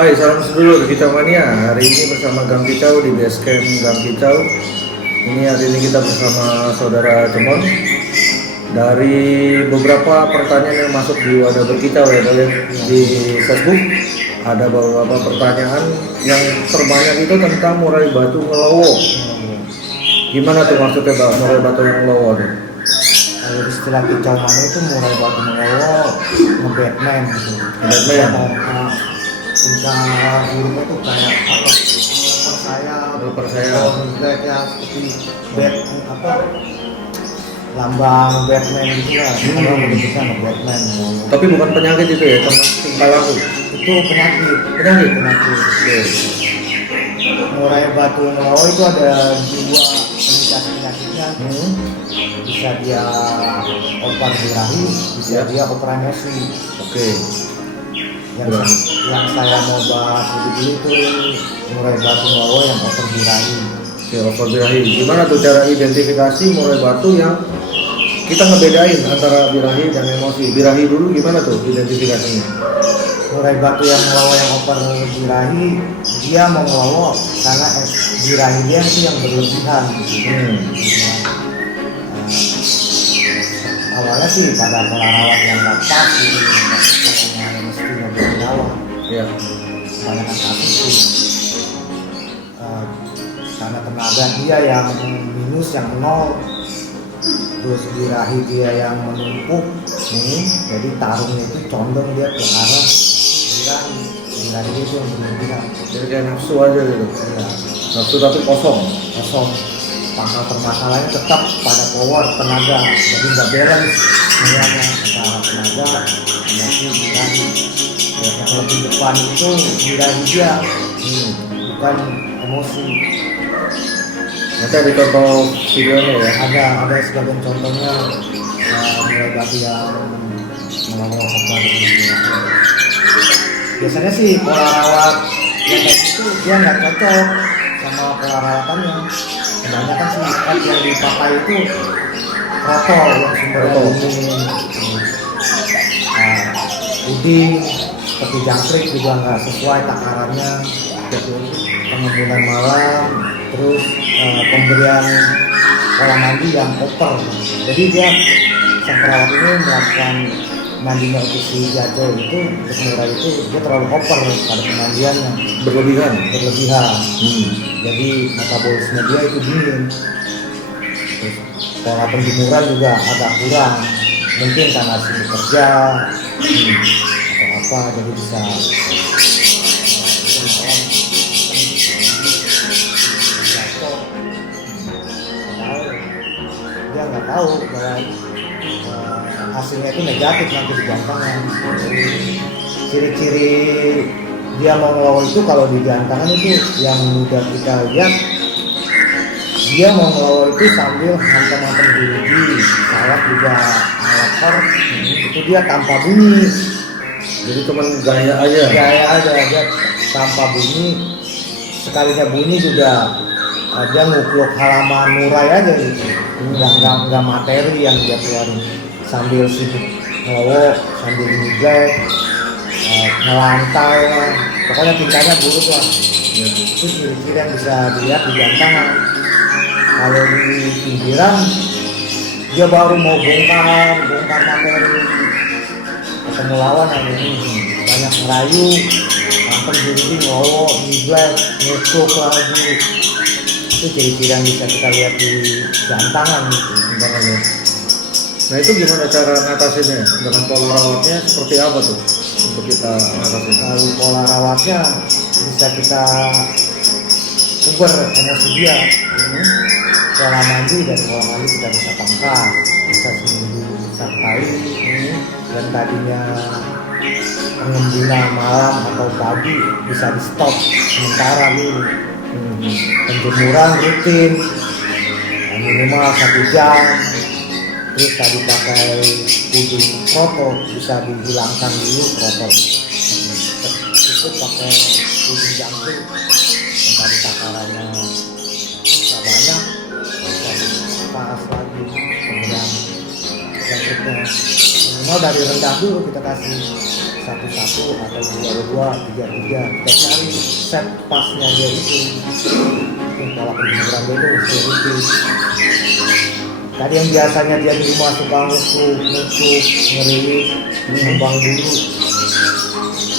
Baik, salam sedulur Kicau Mania. Hari ini bersama Gang Kicau di Basecamp Gang Kicau. Ini hari ini kita bersama saudara Cemon. Dari beberapa pertanyaan yang masuk di Wadah Berkicau ya kalian di Facebook, ada beberapa pertanyaan yang terbanyak itu tentang murai batu ngelowo. Gimana tuh maksudnya Pak, murai batu yang ngelowo tuh? Kalau istilah Kicau Mania itu murai batu ngelowo nge-Batman gitu. Batman. Tentang hurufnya tuh kayak apa? Percaya. Ya seperti lambang Batman gitu lah. Kalau bisa Batman. Tapi bukan penyakit itu ya, cuma tingkah laku. Itu penyakit. Oke. Murai batu ngelowo itu ada dua indikasi penyakitnya. Bisa dia oper birahi, bisa dia oper emosi. Oke. Yang saya mau bahas dulu itu murai batu ngelowo yang oper birahi. Ya, oper birahi. Gimana tuh cara identifikasi murai batu yang kita ngebedain antara birahi dan emosi? Birahi dulu gimana tuh identifikasinya? Murai batu yang ngelowo yang oper birahi, dia mau ngelowo karena birahi dia itu yang berlebihan. Awalnya sih pada pola rawat yang nggak pas gitu, yang mesti mobil rawat. Ya. Kebanyakan kasus sih karena tenaga dia yang minus, yang nol, terus birahi dia yang menumpuk, jadi tarungnya itu condong dia ke arah birahi itu yang berlebihan. Jadi kayak nafsu aja gitu. Ya. Nafsu tapi kosong. Pangkal permasalahannya tetap pada power tenaga, jadi nggak balance semuanya antara tenaga, emosi, birahi. Yang lebih depan itu birahi dia, bukan emosi. Nanti ada contoh videonya ya. Ada sebagian contohnya murai batu yang mengelola obat. Biasanya sih pola rawat yang kayak itu dia nggak cocok sama pola rawatannya. Kebanyakan sih yang dipakai itu rotol yang sumbernya dingin, puding, seperti jangkrik juga nggak sesuai takarannya, pengembunan malam, terus pemberian pola mandi yang koper. Jadi dia sang perawat ini melakukan mandinya untuk si jatuh itu, untuk murai itu dia terlalu koper pada pemandiannya, berlebihan. Jadi metabolisme dia itu dingin. Terus pola penjemuran juga agak kurang, mungkin karena sibuk kerja atau apa, jadi bisa dia nggak tahu bahwa hasilnya itu negatif nanti di jantangan. Ciri-ciri dia mau ngelowo itu kalau di jantangan itu yang mudah kita lihat, dia mau ngelowo itu sambil hantam-hantam gigi, sayap juga lapar, itu dia tanpa bunyi. Jadi cuman gaya aja Dia tanpa bunyi. Sekalinya bunyi juga dia ngukluk halaman murai aja gitu, nggak materi yang dia keluarin, sambil sibuk ngelowo, sambil ngejack, ngelantai lah, pokoknya tingkahnya buruk lah. Itu ciri-ciri yang bisa dilihat di jantangan. Kalau di pinggiran dia baru mau bongkar materi, ketemu lawan ini banyak ngerayu, hampir jadi ngelowo, ngejack, ngukluk lagi. Itu ciri-ciri yang bisa kita lihat di jantangan gitu. Nah itu gimana cara ngatasinnya? Dengan pola rawatnya seperti apa tuh untuk kita ngatasin? Kalau pola rawatnya bisa kita uber emosi dia. Pola mandi kita bisa pangkas, bisa seminggu sekali. Dan tadinya pengembunan malam atau pagi bisa di stop sementara dulu. Penjemuran rutin minimal 1 jam. Terus tadi pakai puding kroto bisa dihilangkan dulu kroto. Itu pakai puding jangkrik yang tadi takarannya tidak banyak, bisa diparas lagi. Kemudian jangkriknya minimal dari rendah dulu kita kasih 1-1 atau 2-2, 3-3. Kita cari set pasnya dia itu. Pola penjemuran dia itu serius. Tadi yang biasanya dia di rumah suka nusuk, ngerilik, ngembang dulu.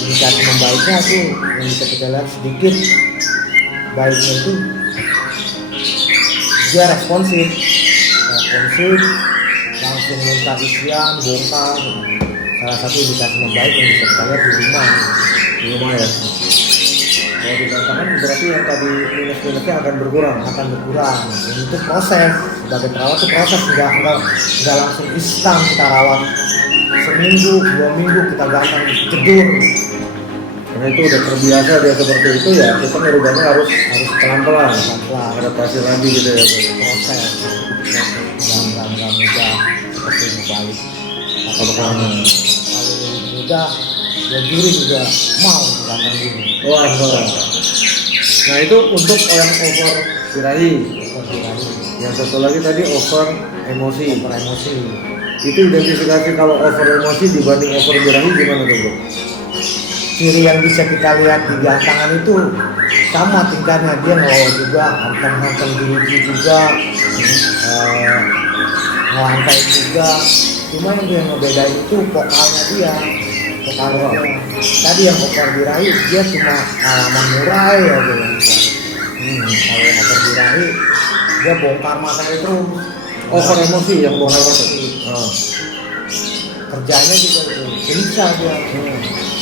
Indikasi membaiknya tuh yang bisa kita lihat sedikit baiknya itu dia responsif, langsung minta isian, bongkar. Salah satu indikasi membaik yang bisa kita lihat di rumah ya. Kalau dikatakan berarti yang tadi minus-minusnya akan berkurang. Ini tuh proses, sebagai perawat tuh proses, nggak langsung instan kita rawat. Seminggu, 2 minggu kita gantang jedur. Karena itu udah terbiasa dia seperti itu ya, kita merubahnya harus pelan-pelan adaptasi lagi gitu ya. Proses nggak mudah seperti balik. Kalau mudah ya juri juga mau gantang gini. Wah, nah itu untuk yang over birahi. Yang satu lagi tadi over emosi. Itu identifikasi kalau over emosi dibanding over birahi gimana tuh bro? Ciri yang bisa kita lihat di gantangan itu sama tingkatnya, dia ngelola juga, hantam diri juga, ngelantai juga. Cuma yang dia ngebedain itu vokalnya dia. Tadi yang over birahi dia cuma halaman murai ya dia. Kalau yang over birahi dia bongkar matanya terus. Over emosi yang bongkar emosi. Kerjanya juga bisa dia.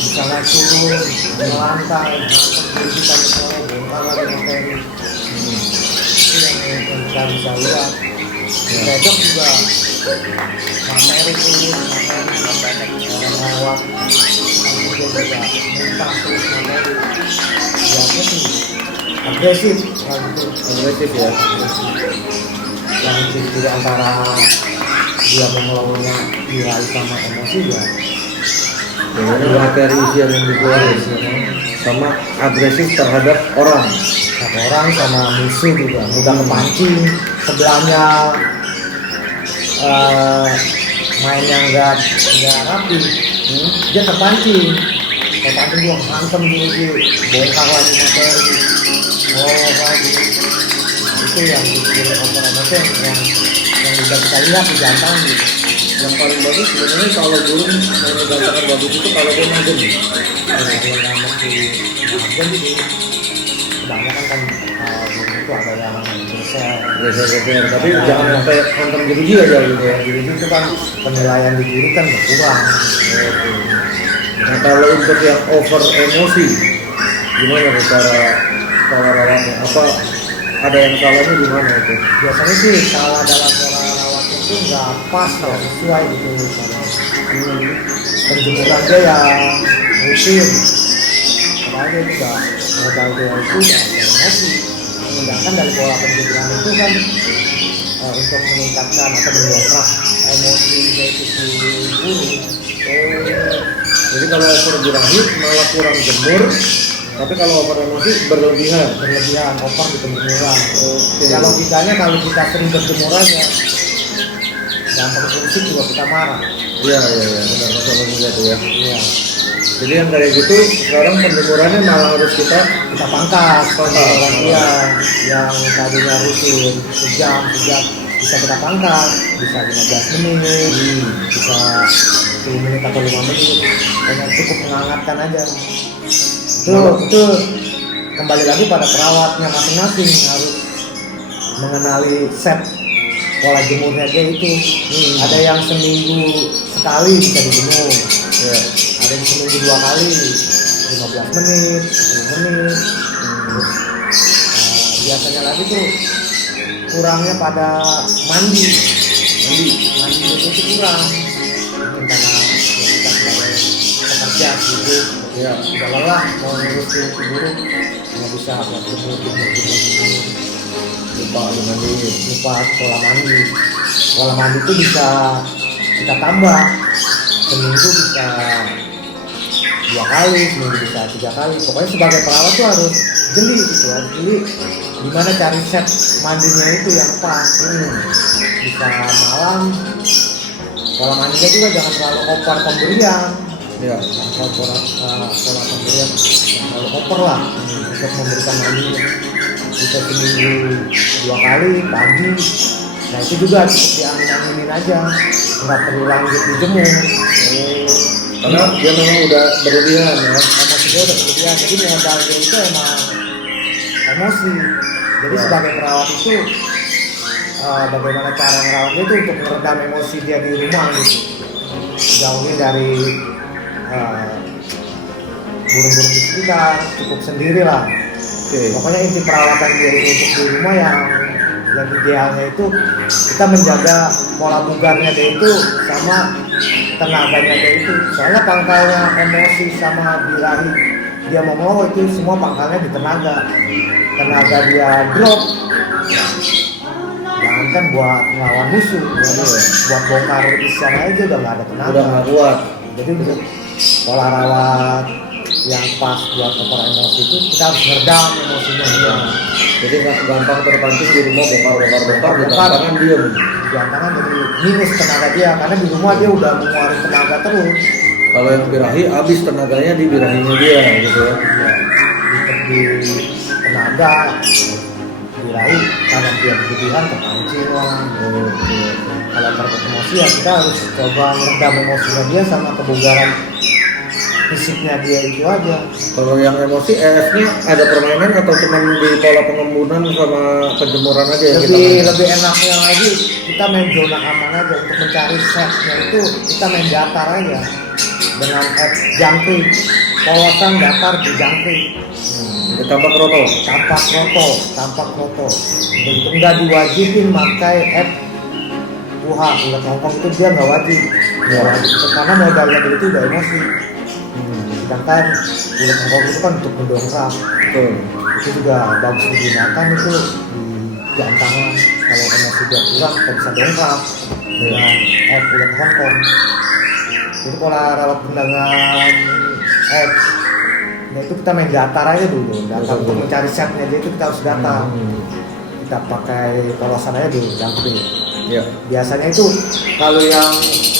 Bisa naik turun, melantai, kita misalnya bongkar lagi materi. Itu yang kita bisa lihat. Bedok juga materi turun, orang lewat, kemudian juga muntah terus materi. Lihatnya sih agresif ya. Yang ciri antara dia mengelolanya birahi sama emosi ya. Dengan materi isian yang dikeluarin sama agresif terhadap orang sama musuh juga, mudah kepancing. Sebelahnya mainnya nggak rapi, dia terpancing gua hantem dulu, bongkar lagi materi, lagi. Itu yang bikin over-emosi yang bisa kita lihat di jantan gitu. Yang paling bagus sebenarnya kalau burung menegakkan bagus itu kalau dia nagem. Kalau nggak mesti nagem sih, kebanyakan kan burung itu ada yang geser, tapi jangan sampai hantem jeruji aja gitu ya. Jeruji itu kan penilaian di diri kan berkurang. Nah kalau untuk yang over emosi, gimana cara rawatnya? Apa ada yang salahnya gimana itu? Biasanya sih salah dalam cara rawatnya itu nggak pas, nggak sesuai gitu sama penjemuran dia yang rutin. Padahal dia juga modal dia itu udah emosi. Sedangkan dari pola penjemuran itu kan untuk meningkatkan atau mendongkrak emosi yaitu si burung. Jadi kalau over birahi malah kurang jemur, tapi kalau over emosi berlebihan over di penjemuran. Ya logikanya kalau kita sering berjemur aja gampang fungsi juga kita marah. Iya benar masalahnya itu ya. Iya. Jadi yang kayak gitu sekarang penjemurannya malah harus kita pangkas dia yang tadinya rutin sejam bisa kita pangkas, bisa 15 menit, bisa 10 menit atau 5 menit, hanya cukup menghangatkan aja. Itu kembali lagi pada perawatnya masing-masing harus mengenali set pola jemurnya dia itu. Ada yang seminggu sekali bisa dijemur, ada yang seminggu 2 kali, 15 menit, 10 menit. Biasanya lagi tuh kurangnya pada mandi itu kurang. Mungkin karena kita sebagai pekerja sibuk, sudah lelah mau ngurus burung, nggak bisa buat jemur. Lupa pola mandi itu bisa kita tambah, seminggu bisa 2 kali, seminggu bisa 3 kali. Pokoknya sebagai perawat tuh harus jeli gimana cari set mandinya itu yang pas. Bisa malam, pola mandinya juga jangan terlalu over pemberian, Ya. pola pemberian terlalu over lah untuk memberikan mandinya. Bisa seminggu 2 kali pagi. Nah itu juga cukup diangin-anginin aja, nggak perlu lanjut dijemur. Karena dia memang udah berlebihan ya. Emosi dia udah berlebihan, jadi modal dia itu emang emosi. Jadi sebagai perawat itu bagaimana cara merawat dia itu untuk meredam emosi dia di rumah gitu. Jauhnya dari burung-burung di sekitar, cukup sendiri lah. Pokoknya inti perawatan dia itu untuk di rumah yang idealnya itu kita menjaga pola bugarnya dia itu sama tenaganya dia itu. Soalnya pangkalnya emosi sama birahi dia mau itu semua pangkalnya di tenaga. Tenaga dia drop, jangankan buat melawan musuh, buat bongkar isian aja udah nggak ada tenaga. Udah nggak kuat. Jadi untuk pola rawat yang pas buat over emosi itu kita harus meredam emosinya dia. Jadi nggak gampang terpancing di rumah bongkar di tangan dia. Jangan jadi minus tenaga dia karena di rumah dia udah mengeluarkan tenaga terus. Kalau yang birahi habis tenaganya di birahinya dia gitu ya. Di tenaga birahi karena dia berlebihan terpancing lah. Kalau terkait emosi ya kita harus coba meredam emosinya dia sama kebugaran fisiknya dia itu aja. Kalau yang emosi EF-nya ada permainan atau cuma di pola pengembunan sama penjemuran aja ya? Lebih enaknya lagi kita main zona aman aja untuk mencari setnya itu kita main datar aja dengan app jangkrik, polosan datar di jangkrik. Tampak roto. Tampak roto. Begitu nggak diwajibin pakai app ulat Hongkong itu dia nggak wajib. Karena modalnya dia itu udah emosi. Sedangkan ulat Hongkong itu kan untuk mendongkrak. Itu juga bagus digunakan itu di jantangan. Kalau emosi dia kurang kita bisa dongkrak dengan app ulat Hongkong. Jadi pola rawat tendangan app. Nah itu kita main datar aja dulu. Datar untuk mencari setnya dia itu kita harus datar. Kita pakai polosan aja dulu jangkrik. Ya. Biasanya itu kalau yang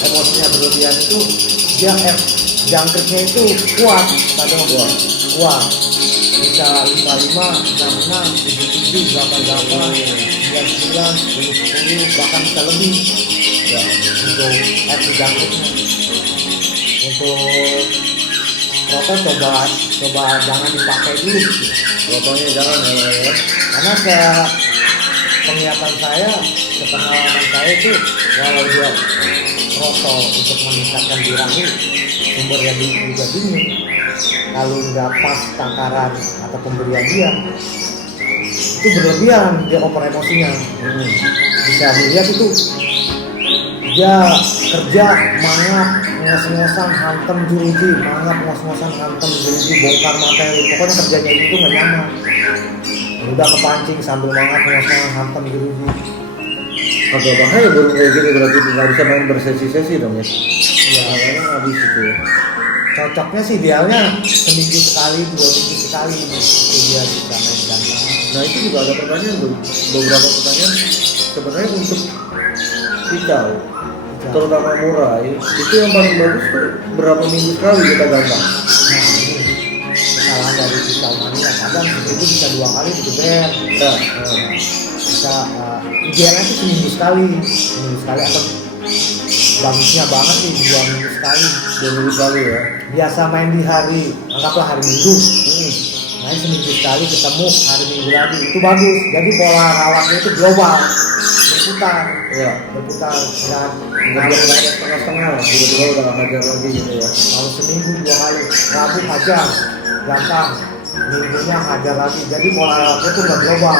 emosinya berlebihan itu dia jangkriknya itu kuat, kadang kuat. Bisa 55, 66, 77, 88, 99, 10, bahkan bisa lebih. Ya, untuk jangkriknya. Untuk roto coba jangan dipakai dulu. Rotonya jangan ya. Karena penglihatan saya, sepengalaman saya itu kalau dia roto untuk meningkatkan birahi sumbernya juga dingin. Kalau nggak pas takaran atau pemberian dia itu berlebihan dia over emosinya. Bisa dilihat itu dia kerja mangap ngos-ngosan hantem juruji, bongkar materi, pokoknya kerjanya itu nggak nyaman. Udah kepancing sambil mangap ngos-ngosan hantem juruji. Agak bahaya burung kayak gini berarti nggak bisa main bersesi-sesi dong ya? Iya, karena habis itu ya. Cocoknya sih idealnya seminggu sekali, 2 minggu sekali itu dia bisa main jantan. Nah itu juga ada pertanyaan tuh, beberapa pertanyaan sebenarnya untuk kicau, terutama murai, itu yang paling bagus tuh berapa minggu sekali kita gantang? Nah ini kesalahan dari kicau mania, kadang itu bisa 2 kali digeber. Nah, bisa idealnya sih seminggu sekali atau bagusnya banget sih 2 minggu sekali. 2 minggu sekali ya. Biasa main di hari, anggaplah hari Minggu. Main seminggu sekali ketemu hari Minggu lagi, itu bagus. Jadi pola rawatnya itu global, berputar dan nggak ada setengah-setengah lah, tiba-tiba udah hajar lagi gitu ya. kalau seminggu 2 kali, Rabu hajar, gampang, minggunya hajar lagi. Jadi pola rawatnya itu nggak global.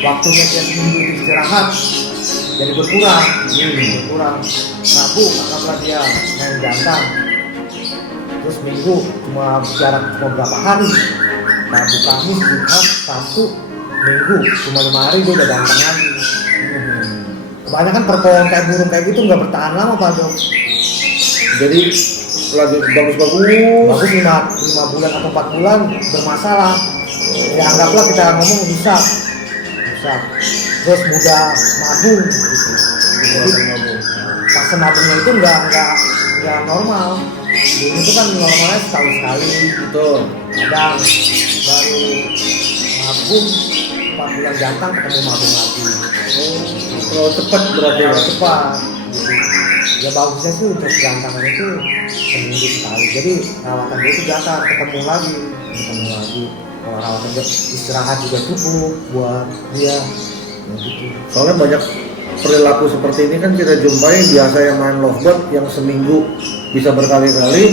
Waktunya dia seminggu itu istirahat, jadi berkurang. Rabu anggaplah dia main jantan, terus Minggu cuma jarak beberapa hari. Rabu, Kamis, Jumat, Sabtu, Minggu cuma 5 hari dia udah jantan lagi. Kebanyakan perpon kayak burung kayak gitu nggak bertahan lama Pak Dok. Jadi lagi bagus 5 bulan atau 4 bulan bermasalah. Ya anggaplah kita ngomong bisa. Terus mudah nabung gitu. Jadi fase nabungnya itu nggak nggak normal. Dulu itu kan normalnya setahun sekali, Betul. kadang baru mabung 4 bulan jantan ketemu mabung lagi. Terlalu cepat berarti ya. Cepat gitu. Ya bagusnya sih untuk jantangan itu seminggu sekali, jadi rawatan dia itu datar, ketemu lagi. Kalau rawatan dia istirahat juga cukup buat dia ya gitu. Soalnya banyak perilaku seperti ini kan kita jumpai biasa yang main lovebird yang seminggu bisa berkali-kali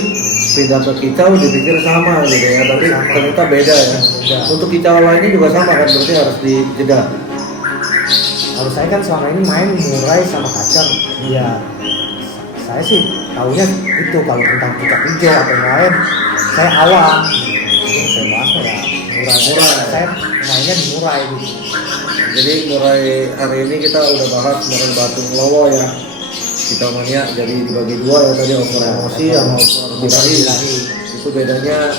pindah ke kicau dipikir sama gitu ya, tapi ternyata beda ya. Beda. Untuk kicau lainnya juga sama kan, berarti harus dijeda. Kalau saya kan selama ini main murai sama kacer, ya saya sih tahunya itu. Kalau tentang pucak hijau atau yang lain saya awam, jadi saya bahas ya murai. Saya mainnya di murai gitu. Jadi mulai hari ini kita udah bahas murai batu lowo ya, kita mania. Jadi dibagi dua ya tadi, over emosi sama over birahi. Itu bedanya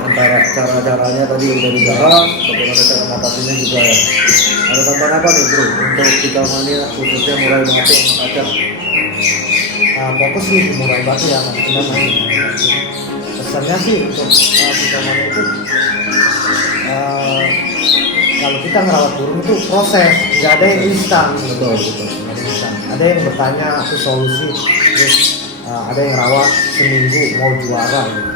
antara cara-caranya tadi udah dibahas, bagaimana cara ngatasinnya juga ya. Ada tambahan apa nih bro untuk kita mania khususnya murai batu sama kaca? Fokus sih di murai batu ya, kan kita main di murai batu. Pesannya sih untuk kita main itu kalau kita ngerawat burung itu proses, nggak ada yang instan. Betul, betul. Nggak ada yang instan. Ada yang bertanya aku solusi, terus ada yang rawat seminggu mau juara gitu.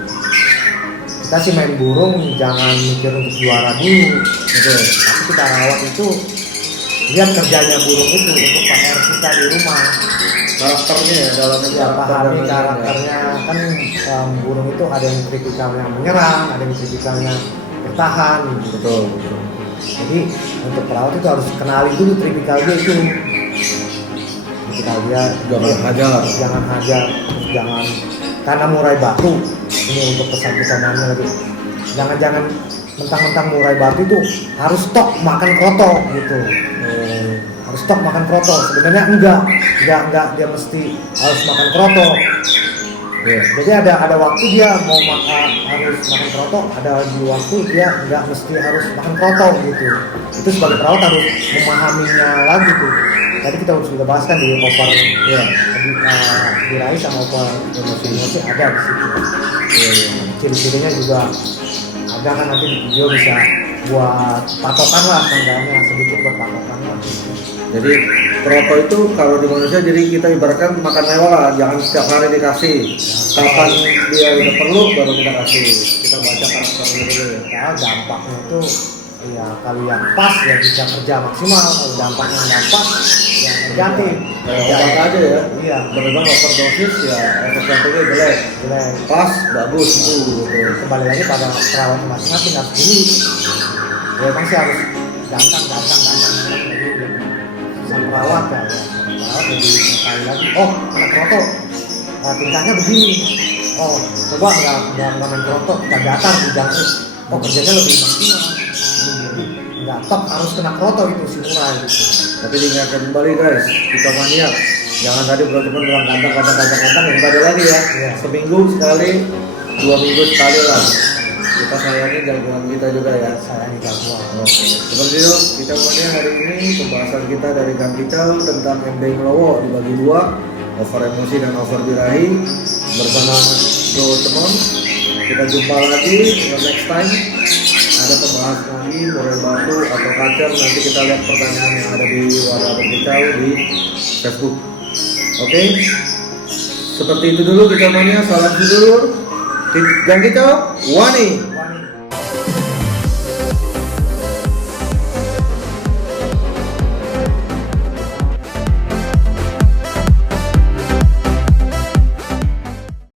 Kita sih main burung jangan mikir untuk juara dulu, Betul. tapi kita rawat itu lihat kerjanya burung itu untuk PR kita di rumah. Karakternya ya dalamnya Ya pahami dan karakternya kan. Burung itu ada yang tipikalnya menyerang, ada yang tipikalnya bertahan gitu. Betul, betul. Jadi untuk perawat itu harus kenali dulu tipikal dia itu. Tipikal dia Jangan hajar. jangan hajar, terus jangan karena murai batu. Ini untuk pesan-pesanannya lagi. Jangan mentang-mentang murai batu itu harus stok makan kroto gitu. Harus stok makan kroto. Sebenarnya enggak dia mesti harus makan kroto. Iya. Jadi ada waktu dia mau makan harus makan kroto, ada di waktu dia nggak mesti harus makan kroto gitu. Itu sebagai perawat harus memahaminya lagi tuh. Tadi kita sudah bahas kan di over ya, diraih sama over emosi ada di situ. Ciri-cirinya juga ada kan, nanti di video bisa buat patokan lah, tandanya sedikit buat patokan lah. Jadi kroto itu kalau di manusia jadi kita ibaratkan makan mewah lah, jangan setiap hari dikasih. Kapan dia udah perlu baru kita kasih. Kita baca karakternya dulu ya. Ya dampaknya itu ya kalau yang pas ya bisa kerja maksimal, kalau dampaknya nggak pas ya negatif. Obat aja ya. Iya, Benar-benar overdosis ya efek sampingnya jelek. jelek. Pas bagus gitu. Kembali lagi pada perawat masing-masing harus dulu. Ya emang sih harus gantang lagi. Sama perawat ya, perawat lebih sekali lagi. Oh, anak kroto, tingkahnya begini. Oh, coba nggak main kroto, kita datar di jangkrik. Oh, kerjanya lebih maksimal. Nggak top harus kena kroto itu si murai gitu. Tapi diingatkan kembali guys, kita maniak. Jangan tadi bro cuma bilang kantang yang ada lagi ya. Iya. Seminggu sekali, 2 minggu sekali lah. Kita sayangi jagoan kita juga ya. Saya ini jagoan. Oke, seperti itu kita maniak hari ini pembahasan kita dari Kang Kicau tentang embeng lowo dibagi dua, over emosi dan over birahi bersama Bro Cemon. Kita jumpa lagi next time. Ada pembahasan lagi murai batu atau kacer, nanti kita lihat pertanyaan yang ada di wadah berkicau di Facebook. Oke, seperti itu dulu kita mania. Salam dulu. Kang Kicau, Wani.